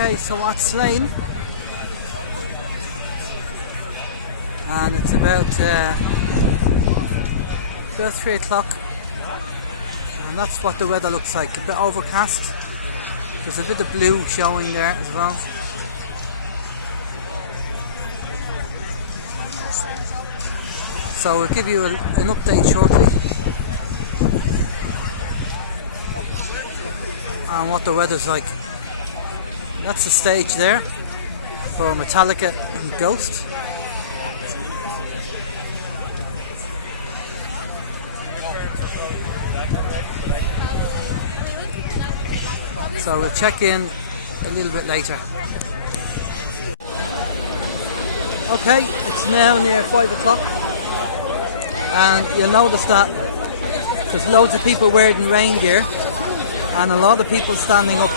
Okay, so at Slane, and it's about 3 o'clock, and that's what the weather looks like. A bit overcast. There's a bit of blue showing there as well. So we'll give you an update shortly on what the weather's like. That's the stage there for Metallica and Ghost. So we'll check in a little bit later. Okay, it's now near 5 o'clock, and you'll notice that there's loads of people wearing rain gear and a lot of people standing up.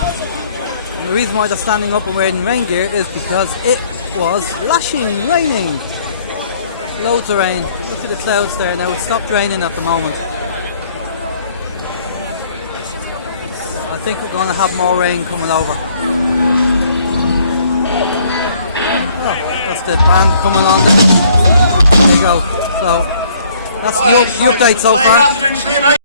And the reason why they're standing up and wearing rain gear is because it was lashing raining. Loads of rain. Look at the clouds there now. It's stopped raining at the moment. I think we're going to have more rain coming over. Oh, that's the band coming on. There you go. So that's the update so far.